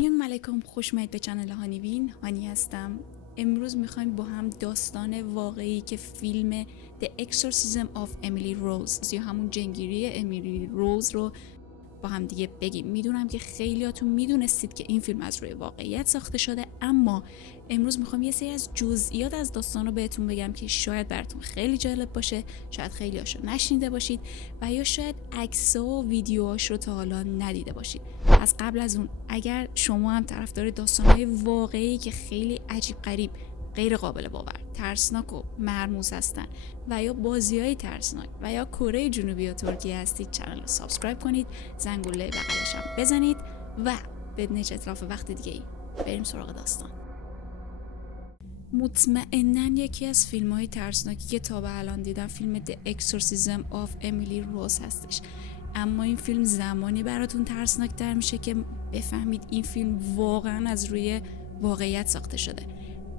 سلام علیکم، خوش اومدید به کانال هانی بین. هانی هستم. امروز میخوایم با هم داستان واقعی که فیلم The Exorcism of Emily Rose یا همون جنگیری امیلی روز رو با هم دیگه بگیم. میدونم که خیلیاتون میدونستید که این فیلم از روی واقعیت ساخته شده، اما امروز میخوام یه سری از جزئیات از داستان رو بهتون بگم که شاید براتون خیلی جالب باشه، شاید خیلی هاشو نشنیده باشید و یا شاید عکس‌ها و ویدیوهاش رو تا حالا ندیده باشید. از قبل از اون اگر شما هم طرفدار داستان‌های واقعی که خیلی عجیب غریب، غیر قابل باور، ترسناک و مرموز هستن و یا بازی‌های ترسناک و یا کره جنوبی یا ترکیه هستید، کانال رو سابسکرایب کنید، زنگوله بغلش هم بزنید و بدون هیچ اتلاف وقت دیگه ای بریم سراغ داستان. مطمئناً یکی از فیلم‌های ترسناکی که تا به الان دیدم فیلم The Exorcism of Emily Rose هستش. اما این فیلم زمانی براتون ترسناک‌تر میشه که بفهمید این فیلم واقعاً از روی واقعیت ساخته شده،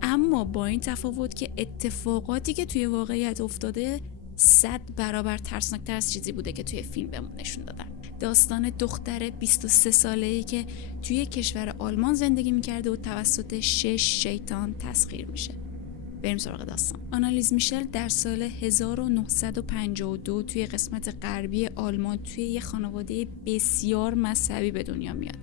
اما با این تفاوت که اتفاقاتی که توی واقعیت افتاده 100 برابر ترسناک‌تر از چیزی بوده که توی فیلم بهمون نشون دادن. داستان دختر 23 ساله‌ای که توی کشور آلمان زندگی میکرده و توسط 6 شیطان تسخیر میشه. بریم سراغ داستان. آنالیز میشل در سال 1952 توی قسمت غربی آلمان توی یه خانواده بسیار مذهبی به دنیا میاد.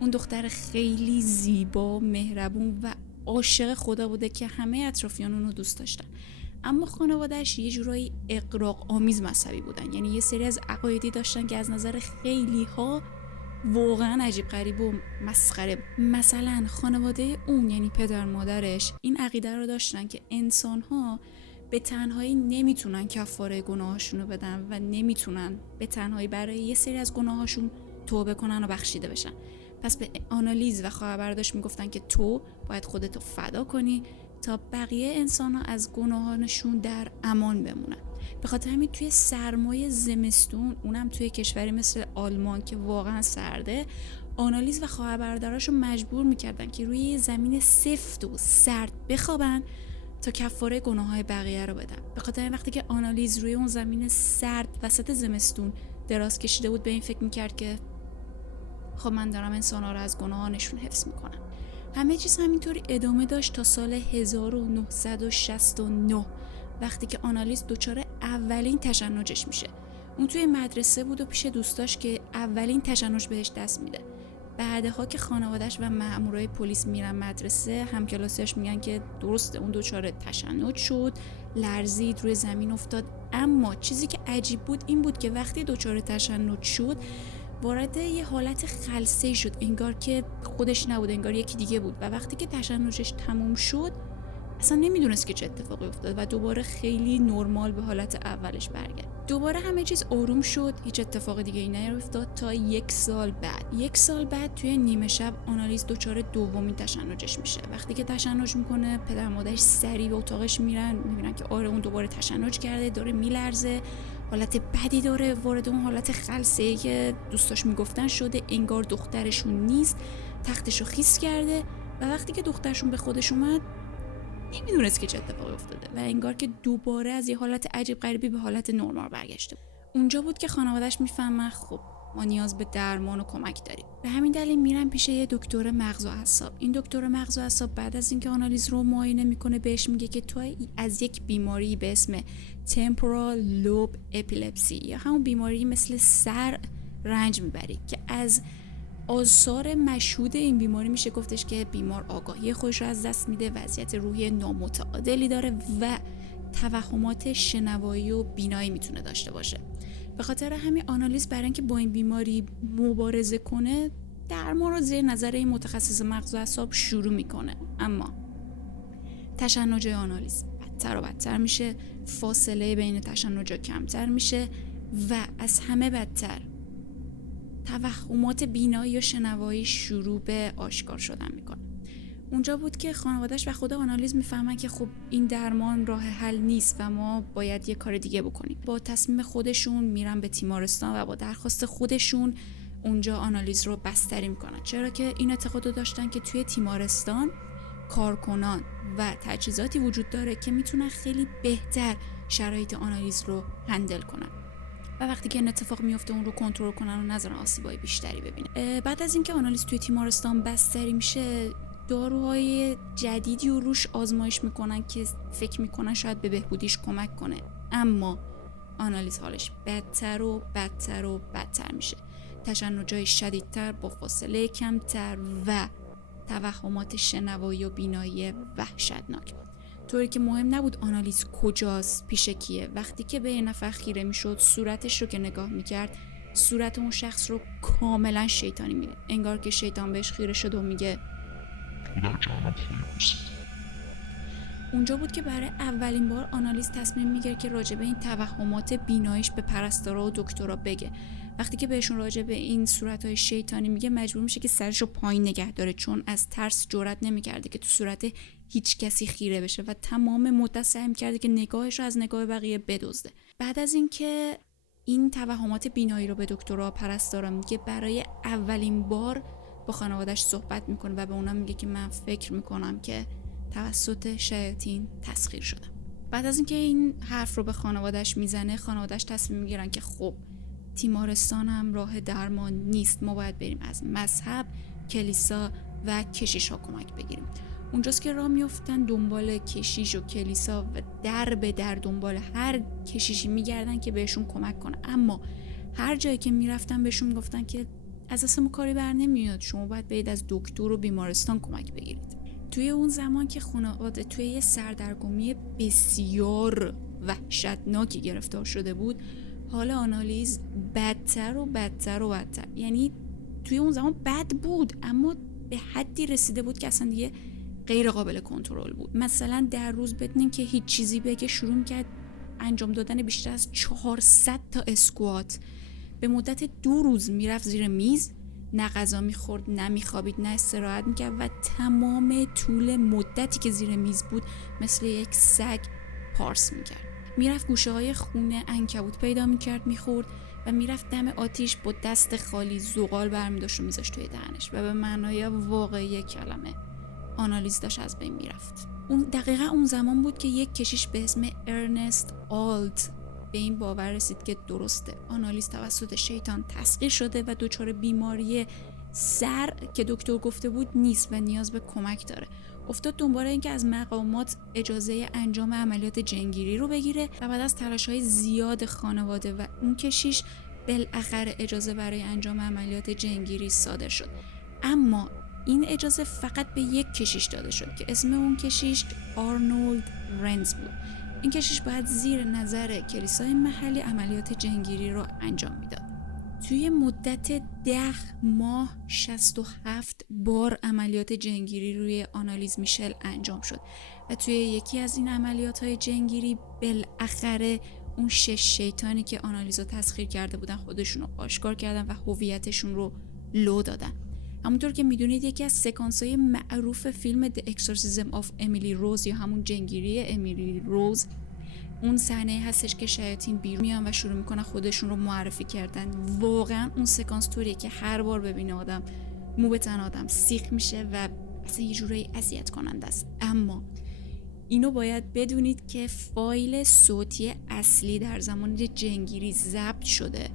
اون دختر خیلی زیبا، مهربون و عاشق خدا بوده که همه اطرافیان اونو دوست داشتن، اما خانواده‌اش یه جورایی اغراق آمیز مذهبی بودن، یعنی یه سری از عقایدی داشتن که از نظر خیلی ها واقعا عجیب غریب و مسخره بود. مثلا خانواده اون یعنی پدر مادرش این عقیده رو داشتن که انسان‌ها به تنهایی نمیتونن کفاره گناهاشون رو بدن و نمیتونن به تنهایی برای یه سری از گناهاشون توبه کنن و بخشیده بشن. پس به آنالیز و خواهر برادرش میگفتن که تو باید خودتو فدا کنی تا بقیه انسان‌ها از گناهانشون در امان بمونن. به خاطر همین توی سرمای زمستون، اونم توی کشوری مثل آلمان که واقعا سرده، آنالیز و خواهر برادراشو مجبور میکردن که روی زمین سفت و سرد بخوابن تا کفاره گناههای بقیه رو بدن. به خاطر این وقتی که آنالیز روی اون زمین سرد وسط زمستون دراز کشیده بود، به این فکر میکرد که خب من دارم انسان‌ها رو از گناهانشون حفظ میکنم. همه چیز همینطوری ادامه داشت تا سال 1969 وقتی که آنالیز دچار اولین تشنجش میشه. اون توی مدرسه بود و پیش دوستاش که اولین تشنج بهش دست میده. بعدها که خانواده‌اش و مامورای پلیس میرن مدرسه، همکلاسیاش میگن که درسته اون دچار تشنج شد، لرزید، روی زمین افتاد، اما چیزی که عجیب بود این بود که وقتی دچار تشنج شد وارد یه حالت خلسه‌ای شد، انگار که خودش نبود، انگار یکی دیگه بود و وقتی که تشنجش تموم شد اصلا نمیدونست که چه اتفاقی افتاد و دوباره خیلی نرمال به حالت اولش برگشت. دوباره همه چیز آروم شد، هیچ اتفاق دیگه ای نیفتاد تا یک سال بعد توی نیمه شب آنالیز دچار دومین تشنجش میشه. وقتی که تشنج میکنه پدر مادرش سریع به اتاقش میرن، میبینن که آره اون دوباره تشنج کرده، داره میلرزه، حالت بدی داره، وارد اون حالت خلسه‌ای که دوستاش میگفتن شده، انگار دخترشون نیست، تختشو خیس کرده و وقتی که دخترشون به خودش اومد نمیدونست که چه اتفاقی افتاده و انگار که دوباره از یه حالت عجیب غریبی به حالت نرمال برگشته. اونجا بود که خانواده‌اش میفهمن خب ما نیاز به درمان و کمک داریم. به همین دلیل میرن پیش یه دکتر مغز و اعصاب. این دکتر مغز و اعصاب بعد از اینکه آنالیز رو معاینه میکنه بهش میگه که تو از یک بیماری به اسم temporal lobe epilepsy یا همون بیماری مثل سر رنج میبری که از آثار مشهود این بیماری میشه گفتش که بیمار آگاهی خودش رو از دست میده، وضعیت روحی نامتعادلی داره و توهمات شنوایی و بینایی میتونه داشته باشه. به خاطر همین آنالیز برای اینکه با این بیماری مبارزه کنه درمان رو زیر نظر این متخصص مغز و اعصاب شروع میکنه، اما تشنج آنالیز بدتر و بدتر میشه، فاصله بین تشنج‌ها کمتر میشه و از همه بدتر توهمات بینایی و شنوایی شروع به آشکار شدن میکنه. اونجا بود که خانواده‌اش و خود آنالیز میفهمن که خب این درمان راه حل نیست و ما باید یه کار دیگه بکنیم. با تصمیم خودشون میرن به تیمارستان و با درخواست خودشون اونجا آنالیز رو بستری میکنن، چرا که این اعتقاد داشتن که توی تیمارستان کارکنان و تجهیزاتی وجود داره که میتونن خیلی بهتر شرایط آنالیز رو هندل کنن. و وقتی که این اتفاق میفته اون رو کنترل کنن و نذارن آسیبای بیشتری ببینه. بعد از اینکه آنالیز توی تیمارستان بستری میشه، داروهای جدیدی رو روش آزمایش میکنن که فکر میکنن شاید به بهبودیش کمک کنه، اما آنالیز حالش بدتر و بدتر و بدتر میشه. تشنجای شدیدتر با فاصله کمتر و توهمات شنوایی و بینایی وحشتناک. طوری که مهم نبود آنالیز کجاست، پیش کیه. وقتی که به یه نفر خیره میشد، صورتش رو که نگاه میکرد، صورت اون شخص رو کاملا شیطانی میده، انگار که شیطان بهش خیره شد و میگه تو در جهنم خواهی بوسید. اونجا بود که برای اولین بار آنالیز تصمیم میگیره که راجع به این توهمات بیناییش به پرستارا و دکترا بگه. وقتی که بهشون راجع به این صورت‌های شیطانی میگه، مجبور میشه که سرش رو پایین نگه داره، چون از ترس جرئت نمیکرده که تو صورت هیچ کسی خیره بشه و تمام مدت سعی میکرده که نگاهش رو از نگاه بقیه بدزده. بعد از اینکه این توهمات بینایی رو به دکترا و پرستارا میگه، برای اولین بار با خانواده‌اش صحبت میکنه و به اونا میگه که من فکر میکنم که توسط شیاطین تسخیر شدم. بعد از اینکه این حرف رو به خانواده‌اش میزنه، خانواده‌اش تصمیم میگیرن که خب تیمارستان هم راه درمان نیست، ما باید بریم از مذهب، کلیسا و کشیش ها کمک بگیریم. اونجاست که راه میافتن دنبال کشیش و کلیسا و در به در دنبال هر کشیشی میگردن که بهشون کمک کنه، اما هر جایی که میرفتن بهشون میگفتن که از دست ما کاری بر نمیاد، شما باید برید از دکتر و بیمارستان کمک بگیرید. توی اون زمان که خانواده توی یه سردرگمی بسیار وحشتناکی گرفتار شده بود، حال آنالیز بدتر و بدتر و بدتر. یعنی توی اون زمان بد بود، اما به حدی رسیده بود که اصلا دیگه غیر قابل کنترل بود. مثلا در روز بدونین که هیچ چیزی بگه، شروع می‌کرد انجام دادن بیشتر از 400 تا اسکوات. به مدت 2 روز میرفت زیر میز، نه غذا میخورد، نه میخوابید، نه استراحت میکرد و تمام طول مدتی که زیر میز بود مثل یک سگ پارس میکرد. میرفت گوشه های خونه عنکبوت پیدا میکرد میخورد و میرفت دم آتیش با دست خالی زغال برمیداشت و میذاشت توی دهنش و به معنای واقعی کلمه آنالیز داشت از بین میرفت. دقیقا اون زمان بود که یک کشیش به اسم ارنست آلت به این باور رسید که درسته، آنالیز توسط شیطان تسخیر شده و دچار بیماری سر که دکتر گفته بود نیست و نیاز به کمک داره. افتاد دنبال اینکه از مقامات اجازه انجام عملیات جنگیری رو بگیره و بعد از تلاش‌های زیاد خانواده و اون کشیش بالاخره اجازه برای انجام عملیات جنگیری صادر شد. اما این اجازه فقط به یک کشیش داده شد که اسم اون کشیش آرنولد رنز بود. این کشیش باید زیر نظر کلیسای محلی عملیات جنگیری رو انجام میداد. توی مدت 10 ماه 67 بار عملیات جنگیری روی آنالیز میشل انجام شد و توی یکی از این عملیات‌های جنگیری بالاخره اون 6 شیطانی که آنالیز رو تسخیر کرده بودن خودشون رو آشکار کردن و هویتشون رو لو دادن. همونطور که میدونید یکی از سکانس‌های معروف فیلم The Exorcism of Emily Rose یا همون جنگیری امیلی روز، اون صحنه هستش که شیاطین بیرون میان و شروع میکنن خودشون رو معرفی کردن. واقعا اون سکانس طوریه که هر بار ببینه آدم مو به تن آدم سیخ میشه و اصلا یه جورایی اذیت کننده است. اما اینو باید بدونید که فایل صوتی اصلی در زمان جنگیری ضبط شده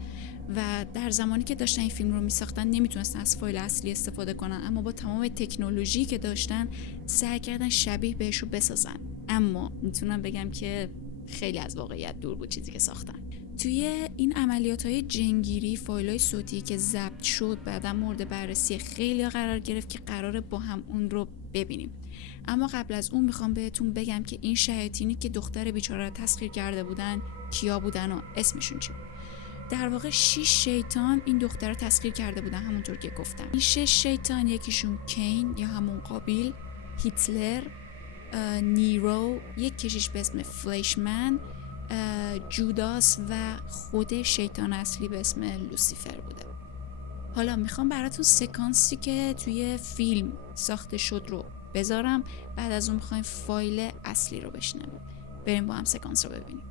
و در زمانی که داشتن این فیلم رو میساختن نمیتونستن از فایل اصلی استفاده کنن، اما با تمام تکنولوژی که داشتن سعی کردن شبیه بهش رو بسازن. اما میتونم بگم که خیلی از واقعیت دور بود چیزی که ساختن. توی این عملیات‌های جنگیری فایل‌های صوتی که ضبط شد بعداً مورد بررسی خیلی قرار گرفت که قراره با هم اون رو ببینیم. اما قبل از اون میخوام بهتون بگم که این شیاطینی که دختر بیچاره رو تسخیر کرده بودن کیا بودن و اسمشون چی بود. در واقع 6 شیطان این دختر رو تسخیر کرده بودن، همونطور که گفتم. این 6 شیطان یکیشون کین یا همون قابیل، هیتلر، نیرو، یک کشیش به اسم فلیشمن، جوداس و خود شیطان اصلی به اسم لوسیفر بوده. حالا میخوام براتون سکانسی که توی فیلم ساخته شد رو بذارم، بعد از اون میخوایم فایل اصلی رو بشنویم. بریم با هم سکانس رو ببینیم.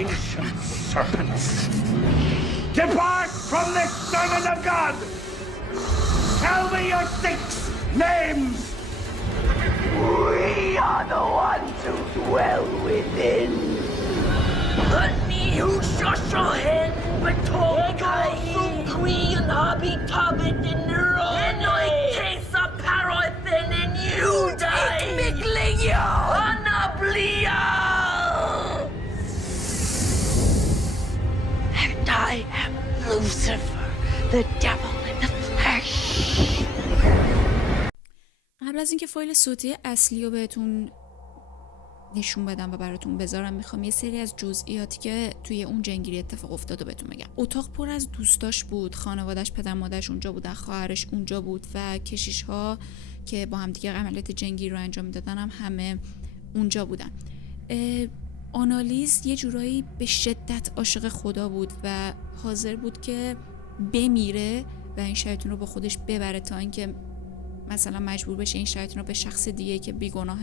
Ancient serpents, Depart from the servant of God! Tell me your 6 names! We are the ones who dwell within. Ni hushohen betåkai Queen Hobby Tobbit in Roy Tesa Parothen and you die Mikliyo Anablia And I am Lucifer, the devil in the flesh. قبل از اینکه فایل صوتی اصلی رو بهتون نشون بدم و براتون بذارم، میخوام یه سری از جزئیاتی که توی اون جنگیری اتفاق افتاده بهتون بگم. اتاق پر از دوستاش بود، خانواده‌اش، پدر مادرش اونجا بودن، خواهرش اونجا بود و کشیش‌ها که با هم دیگه عملیات جنگی رو انجام میدادن هم همه اونجا بودن. آنالیز یه جورایی به شدت عاشق خدا بود و حاضر بود که بمیره و این شیاطین رو با خودش ببره تا اینکه مثلا مجبور بشه این شیاطین رو به شخص دیگه که بیگناه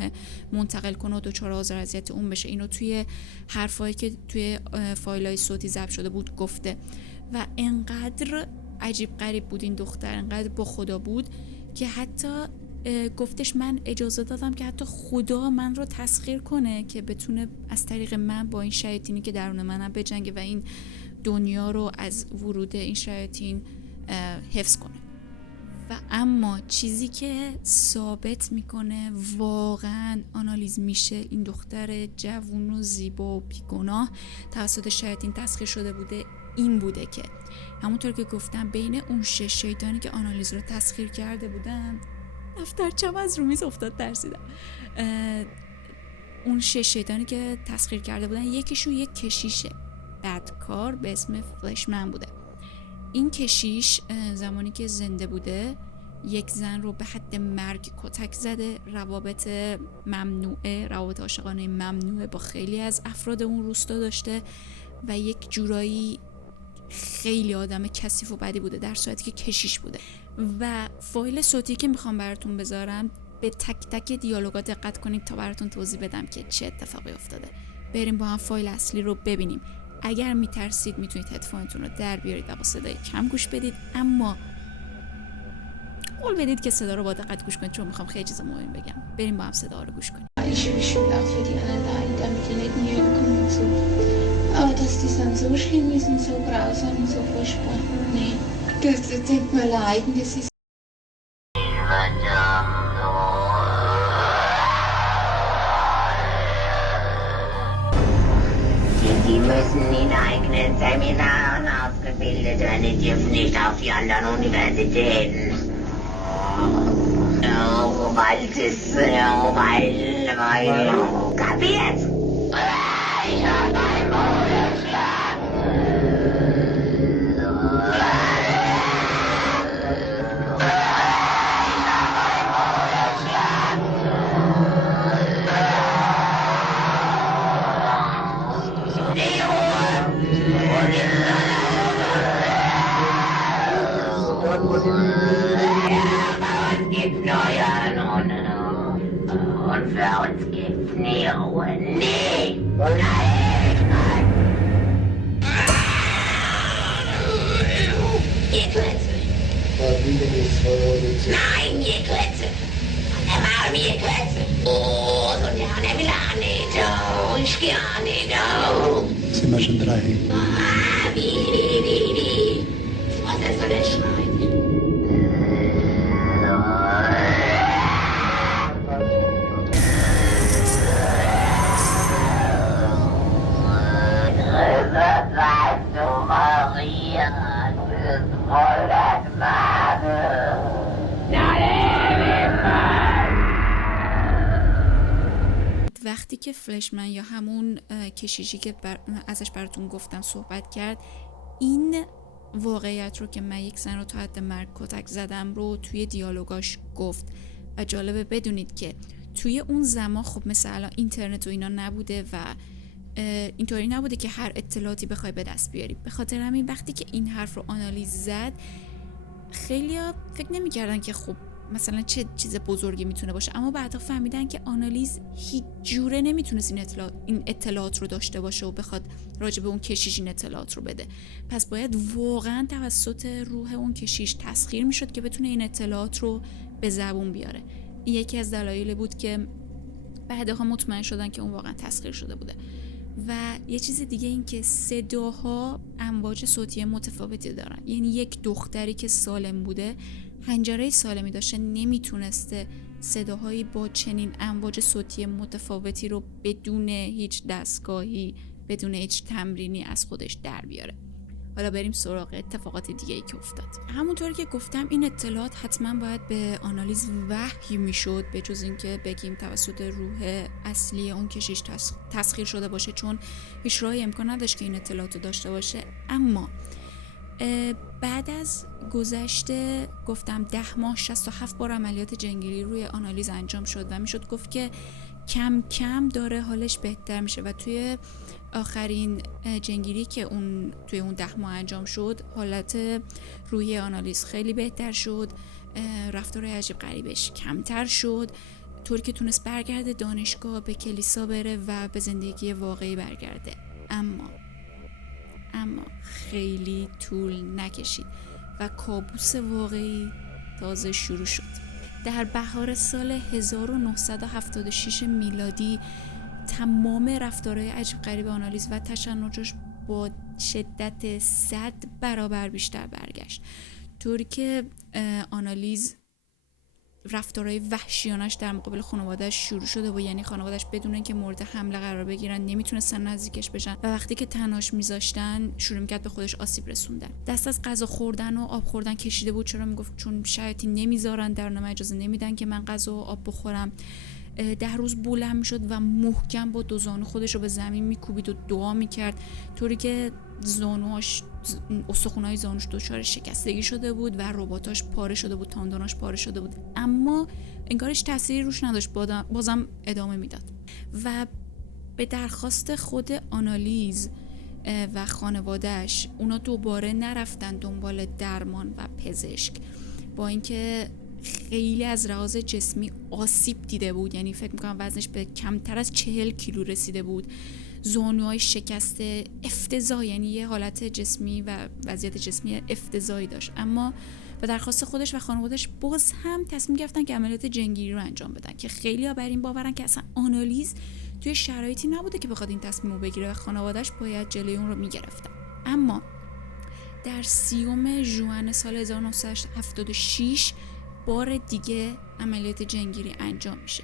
منتقل کنه و دچار آزار اذیت اون بشه. اینو توی حرفایی که توی فایلای صوتی ضبط شده بود گفته و انقدر عجیب غریب بود این دختر، انقدر با خدا بود که حتی گفتش من اجازه دادم که حتی خدا من رو تسخیر کنه که بتونه از طریق من با این شیاطینی که درون منم بجنگه و این دنیا رو از ورود این شیاطین حفظ کنه. و اما چیزی که ثابت میکنه واقعا آنالیز میشه این دختر جوون و زیبا و بیگناه توسط شیاطین تسخیر شده بوده این بوده که همونطور که گفتم بین اون 6 شیطانی که آنالیز رو تسخیر کرده بودن، دفترچم از رو میز افتاد ترسیدم، اون 6 شیطانی که تسخیر کرده بودن یکیشون یک کشیش بدکار به اسم فلشمن بوده. این کشیش زمانی که زنده بوده یک زن رو به حد مرگ کتک زده، روابط عاشقانه ممنوعه با خیلی از افراد اون روستا داشته و یک جورایی خیلی آدم کثیف و بدی بوده در صورتی که کشیش بوده. و فایل صوتی که میخوام براتون بذارم به تک تک دیالوگا دقت کنید تا براتون توضیح بدم که چه اتفاقی افتاده. بریم با هم فایل اصلی رو ببینیم. اگر میترسید میتونید هدفونتون رو در بیارید و با صدای کم گوش بدید، اما قول بدید که صدا رو با دقت گوش کنید چون میخوام خیلی چیز مهم بگم. بریم با هم صدا رو گوش کنیم. Ich bestimmt auch für die anderen Leiden, damit die nicht näher kommen und so. Aber dass die dann so schlimm ist und so grausam und so furchtbar, nee. Das denkt man leiden, das ist... Die müssen in eigenen Seminaren ausgebildet werden, die dürfen nicht auf die anderen Universitäten. Weil... Kapiert? Ich hab ein Modeschlag. Gibt neue und für uns gibt's nie Ruhe. Nie! Nein! Ihr Klötze! Nein, ihr Klötze! Der Maul, ihr Klötze! Oh, so gerne will er nicht. Oh, ich gerne nicht. Sind wir schon 3? Wie? Was ist so der Schrein? وقتی که فلشمن یا همون کشیشی که ازش براتون گفتم صحبت کرد، این واقعیت رو که من یک زن رو تا حد مرگ کتک زدم رو توی دیالوگاش گفت. و جالبه بدونید که توی اون زمان خب مثل الان اینترنت و اینا نبوده و اینطوری نبوده که هر اطلاعاتی بخوای به دست بیاری. به خاطر همین وقتی که این حرف رو آنالیز زد، خیلیا فکر نمی‌کردن که خب مثلا چه چیز بزرگی میتونه باشه. اما بعدا فهمیدن که آنالیز هیچ جوره نمیتونست این اطلاعات رو داشته باشه و بخواد راجع به اون کشیش این اطلاعات رو بده. پس باید واقعا توسط روح اون کشیش تسخیر میشد که بتونه این اطلاعات رو به زبون بیاره. این یکی از دلایلی بود که بعدها مطمئن شدن که اون واقعا تسخیر شده بوده. و یه چیز دیگه این که صداها امواج صوتی متفاوتی دارن. یعنی یک دختری که سالم بوده، حنجره سالمی داشته، نمیتونسته صداهایی با چنین امواج صوتی متفاوتی رو بدون هیچ دستگاهی، بدون هیچ تمرینی از خودش در بیاره. حالا بریم سراغ اتفاقات دیگه ای که افتاد. همونطور که گفتم این اطلاعات حتما باید به آنالیز وحی میشد، به جز اینکه بگیم توسط روح اصلی اون کشیش تسخیر شده باشه، چون هیچ راهی امکان نداشت که این اطلاعات رو داشته باشه. اما بعد از گذشته گفتم 10 ماه 67 بار عملیات جنگیری روی آنالیز انجام شد و میشد گفت که کم کم داره حالش بهتر میشه و توی آخرین جنگیری که توی اون 10 ماه انجام شد حالت روحی آنالیز خیلی بهتر شد، رفتارهای عجیب غریبش کمتر شد، طوری که تونست برگرده دانشگاه، به کلیسا بره و به زندگی واقعی برگرده. اما خیلی طول نکشید و کابوس واقعی تازه شروع شد. در بهار سال 1976 میلادی تمام رفتارهای عجیب غریب آنالیز و تشنجش با شدت 100 برابر بیشتر برگشت، طوری که آنالیز رفتارهای وحشیانش در مقابل خانواده‌اش شروع شده و یعنی خانواده‌اش بدون اینکه مورد حمله قرار بگیرن نمیتونستن نزدیکش بشن و وقتی که تنهاش میذاشتن شروع میکرد به خودش آسیب رسوندن. دست از غذا خوردن و آب خوردن کشیده بود. چرا میگفت؟ چون شیاطین نمیذارن، در نام اجازه نمیدن که من غذا و آب بخورم. 10 روز بلند میشد و محکم با 2 زانو خودش رو به زمین میکوبید و دعا میکرد، طوری که زانوهاش، استخونای زانوش دچار شکستگی شده بود و رباطاش پاره شده بود، تاندوناش پاره شده بود، اما انگارش تأثیری روش نداشت، بازم ادامه میداد. و به درخواست خود آنالیز و خانواده‌اش اونا دوباره نرفتن دنبال درمان و پزشک، با اینکه خیلی از لحاظ جسمی آسیب دیده بود. یعنی فکر میکنم وزنش به کمتر از 40 کیلو رسیده بود، زانوهای شکسته، افتضاح، یعنی یه حالت جسمی و وضعیت جسمی افتضاحی داشت. اما به درخواست خودش و خانواده‌اش باز هم تصمیم گرفتن که عملیات جنگیری رو انجام بدن که خیلی‌ها بر این باورن که اصلا آنالیز توی شرایطی نبوده که بخواد این تصمیم رو بگیره و خانواده‌اش باید جلوی اون رو میگرفتن. اما در 30 ژوئن سال 1976 بار دیگه عملیات جنگیری انجام میشه.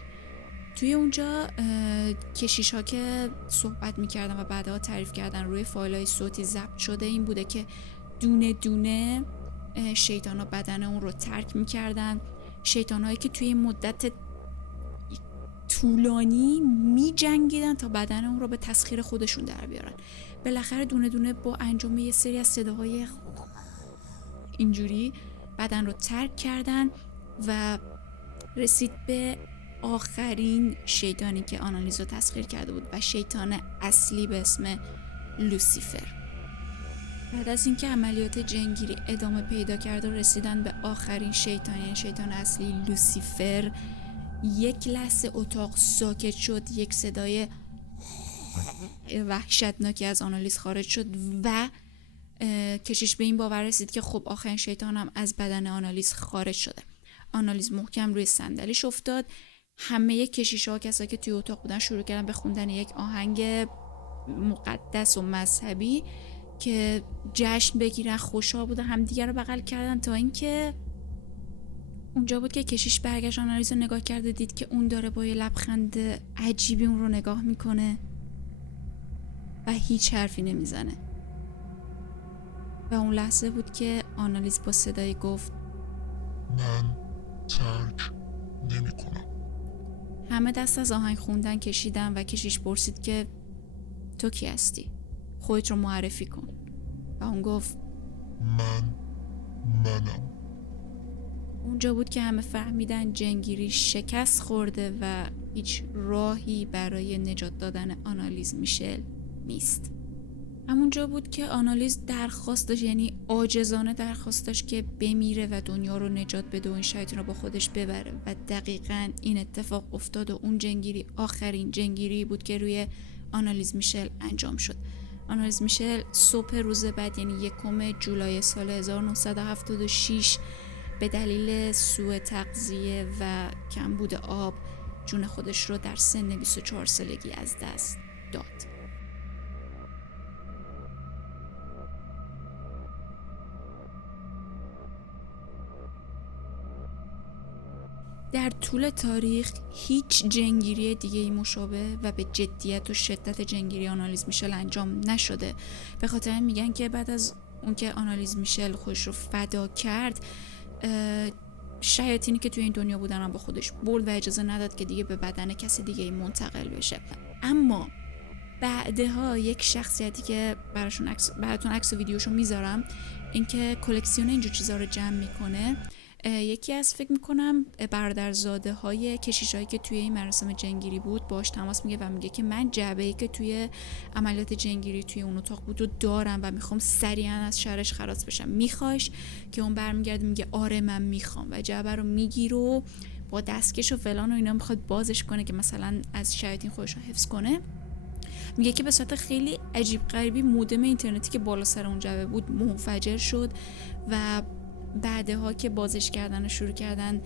توی اونجا کشیش ها که صحبت میکردن و بعدها تعریف کردن روی فایل های صوتی ضبط شده این بوده که دونه دونه شیطان ها بدن اون رو ترک میکردن. شیطان هایی که توی مدت طولانی میجنگیدن تا بدن اون رو به تسخیر خودشون در بیارن. بالاخره دونه دونه با انجام یه سری از صداهای اینجوری بدن رو ترک کردن و رسید به آخرین شیطانی که آنالیز رو تسخیر کرده بود و شیطان اصلی به اسم لوسیفر. بعد از اینکه عملیات جنگیری ادامه پیدا کرد و رسیدن به آخرین شیطان، یعنی شیطان اصلی لوسیفر، یک لحظه اتاق ساکت شد، یک صدای وحشتناکی از آنالیز خارج شد و کشیش به این باور رسید که خب آخرین شیطان هم از بدن آنالیز خارج شده. آنالیز محکم روی صندلیش افتاد. همه کشیش‌ها، کسایی که توی اتاق بودن، شروع کردن به خوندن یک آهنگ مقدس و مذهبی که جشن بگیرن، خوشحال بودن، همدیگه رو بغل کردن، تا اینکه اونجا بود که کشیش برگشت آنالیز رو نگاه کرده، دید که اون داره با یه لبخند عجیبی اون رو نگاه میکنه و هیچ حرفی نمیزنه. و اون لحظه بود که آنالیز با صدایی گفت من ترک نمی کنم. همه دست از آهنگ خوندن کشیدن و کشیش پرسید که تو کی هستی؟ خودت رو معرفی کن. و اون گفت منم. اونجا بود که همه فهمیدن جنگیری شکست خورده و هیچ راهی برای نجات دادن آنالیز میشل نیست. همونجا بود که آنالیز درخواست داشت، یعنی عاجزانه درخواست داشت که بمیره و دنیا رو نجات بده و این شیاطین رو با خودش ببره و دقیقاً این اتفاق افتاد و اون جنگیری آخرین جنگیری بود که روی آنالیز میشل انجام شد. آنالیز میشل صبح روز بعد، یعنی 1 جولای سال 1976 به دلیل سوء تغذیه و کمبود آب جون خودش رو در سن 24 سالگی از دست داد. در طول تاریخ هیچ جنگیری دیگه‌ای مشابه و به جدیت و شدت جنگیری آنالیز میشل انجام نشده. به خاطر این میگن که بعد از اون که آنالیز میشل خودش رو فدا کرد، شیاطینی که توی این دنیا بودن هم با خودش برد و اجازه نداد که دیگه به بدن کسی دیگه منتقل بشه. اما بعدها یک شخصیتی که براتون عکس و ویدیوشو میذارم، اینکه کلکسیون اینجور چیزا رو جمع میکنه، یکی از فکر میکنم برادرزاده های کشیش هایی که توی این مراسم جنگیری بود باش تماس میگه و میگه که من جعبه‌ای که توی عملیات جنگیری توی اون اتاق بود رو دارم و میخوام سریعا از شرش خلاص بشم، میخوایش؟ که اون برمیگرده میگه آره من میخوام و جعبه رو میگیره و با دستکش و فلان و اینا میخواد بازش کنه که مثلا از شیاطین خودش رو حفظ کنه. میگه که به صورت خیلی عجیب غریبی مودم اینترنتی که بالا سر اون جعبه بود منفجر شد و بعدها که بازش کردن و شروع کردن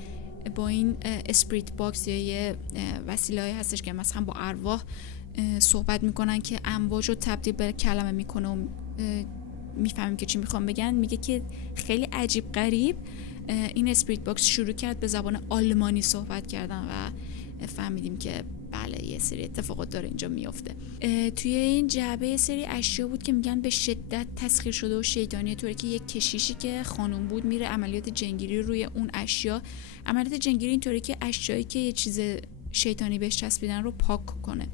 با این اسپریت باکس یا یه وسیله‌ای هستش که مثلا با ارواح صحبت میکنن که امواج رو تبدیل به کلمه میکنه و میفهمیم که چی میخوام بگن. میگه که خیلی عجیب غریب این اسپریت باکس شروع کرد به زبان آلمانی صحبت کردن و فهمیدیم که بله یه سری اتفاقات داره اینجا میفته. توی این جعبه یه سری اشیا بود که میگن به شدت تسخیر شده و شیطانی، طوری که یک کشیشی که خانم بود میره عملیات جنگیری روی اون اشیا. عملیات جنگیری اینطوری که اشیایی که یه چیز شیطانی بهش چسبیدن رو پاک کنه.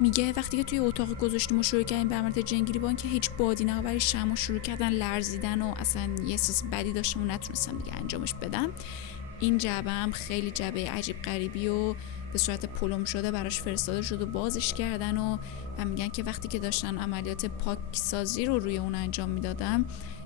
میگه وقتی که توی اتاق گذاشتیم و شروع کردیم به عملیات جنگیری، با اینکه هیچ بادی نه ولی شمع شروع کردن لرزیدن و اصلا یه احساس بدی داشتم و نتونستم دیگه انجامش بدم. این جعبه هم خیلی جعبه عجیب غریبی و به صورت پلم شده براش فرستاده شد و بازش کردن و میگن که وقتی که داشتن عملیات پاکسازی رو روی اون انجام میدادن،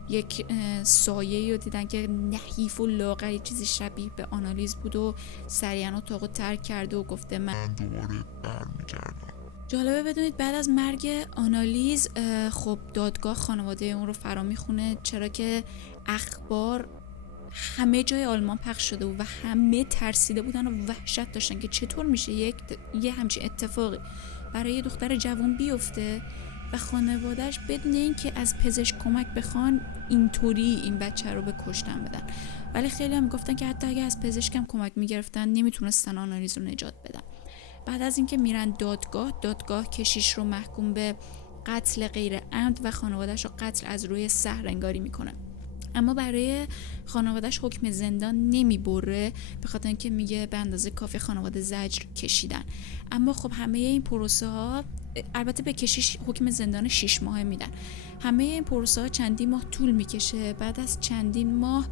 یک سایه‌ای رو دیدن که نحیف و لاغری چیزی شبیه به آنالیز بود و سریعا اتاقو ترک کرده و گفته من دوباره برمیگردم. جالبه بدونید بعد از مرگ آنالیز خب دادگاه خانواده اون رو فرا میخونه، چرا که اخبار همه جای آلمان پخش شده و همه ترسیده بودن و وحشت داشتن که چطور میشه یه همچین اتفاقی برای یه دختر جوان بیفته و خانوادهش بدون این که از پزشک کمک بخوان اینطوری این بچه رو به کشتن بدن. ولی خیلی هم گفتن که حتی اگه از پزشکم کمک میگرفتن نمیتونستن آنالیز رو نجات بدن. بعد از اینکه میرن دادگاه کشیش رو محکوم به قتل غیر عمد و خانوادهش رو قتل از روی سحرنگاری میکنه. اما برای خانوادهش حکم زندان نمیبره، به خاطر اینکه میگه به اندازه کافی خانواده زجر کشیدن. اما خب همه این پروسه ها، البته به کشیش حکم زندان 6 ماه میدن، همه این پروسه ها چندین ماه طول میکشه. بعد از چندین ماه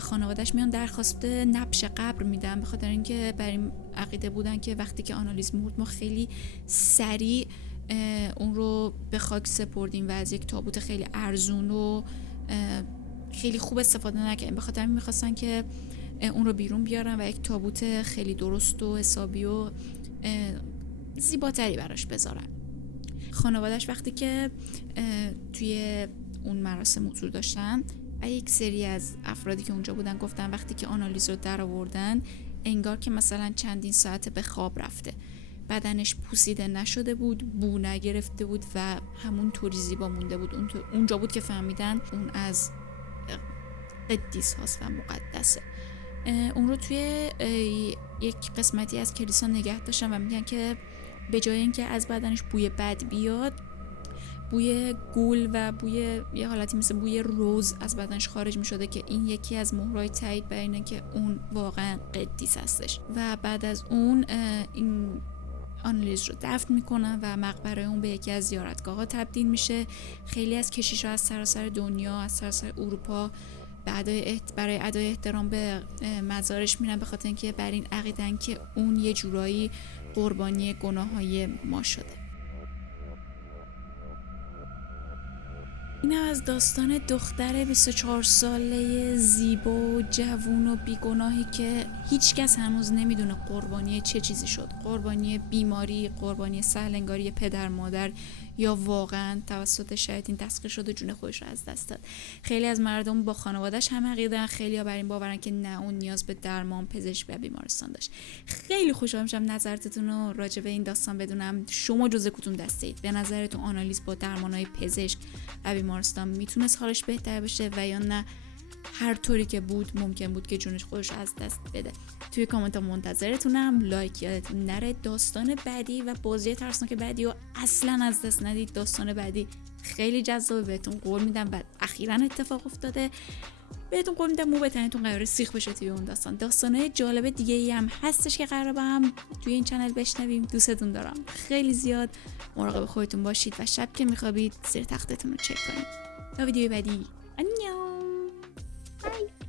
خانوادهش میان درخواست نبش قبر میدن، به خاطر اینکه بر این عقیده بودن که وقتی که آنالیز مرد ما خیلی سریع اون رو به خاک سپردیم و از یک تابوت خیلی ارزون و خیلی خوب استفاده نکردیم، به خاطر همین میخواستن که اون رو بیرون بیارن و یک تابوت خیلی درست و حسابی و زیباتری براش بذارن. خانوادهش وقتی که توی اون مراسم حضور داشتن و یک سری از افرادی که اونجا بودن گفتن وقتی که آنالیز رو در آوردن انگار که مثلا چندین ساعت به خواب رفته، بدنش پوسیده نشده بود، بو نگرفته بود و همون طوری زیبا مونده بود. اونجا بود که فهمیدن اون از قدیس هاست و مقدسه. اون رو توی یک قسمتی از کلیسا نگه داشتن و میگن که به جای اینکه از بدنش بوی بد بیاد، بوی گل و بوی یه حالتی مثل بوی روز از بدنش خارج میشده که این یکی از مهرهای تایید بر اینه که اون واقعا قدیس هستش. و بعد از اون این آنالیز رو دفن میکنن و مقبره اون به یکی از زیارتگاه ها تبدیل میشه. خیلی از کشیش‌ها از سراسر دنیا، از سراسر اروپا برای ادای احترام به مزارش میرن، به خاطر اینکه بر این عقیدن که اون یه جورایی قربانی گناههای ما شده. این هم از داستان دختر 24 ساله زیبا و جوون و بیگناهی که هیچ کس هنوز نمیدونه قربانی چه چیزی شد. قربانی بیماری، قربانی سهلنگاری پدر مادر، یا واقعا توسط شیاطین تسخیر شد و جون خودش رو از دست داد. خیلی از مردم با خانواده‌اش هم عقیدن، خیلی ها بر این باورن که نه، اون نیاز به درمان، پزشک و بیمارستان داشت. خیلی خوشحال میشم نظرتون رو راجع به این داستان بدونم. شما جزء کدوم دسته اید؟ به نظرتون آنالیز با درمانهای پزشک و بیمارستان میتونست حالش بهتر بشه و یا نه هر طوری که بود ممکن بود که جونش خودش از دست بده؟ توی کامنت ها منتظرتونم. لایک یادتون نره. داستان بعدی و بازی ترسناک بعدی رو اصلا از دست ندید. داستان بعدی خیلی جذابه، بهتون قول میدم. بعد اخیراً اتفاق افتاده، بهتون قول میدم مو بتنتون قراره سیخ بشه توی اون داستان. داستانای جالب دیگه ای هم هستش که قراره با هم توی این چنل بشنویم. دوستتون دارم خیلی زیاد. مراقب خودتون باشید و شب که میخوابید زیر تختتون رو چک کنید. تا ویدیو بعدی. انیون. بای.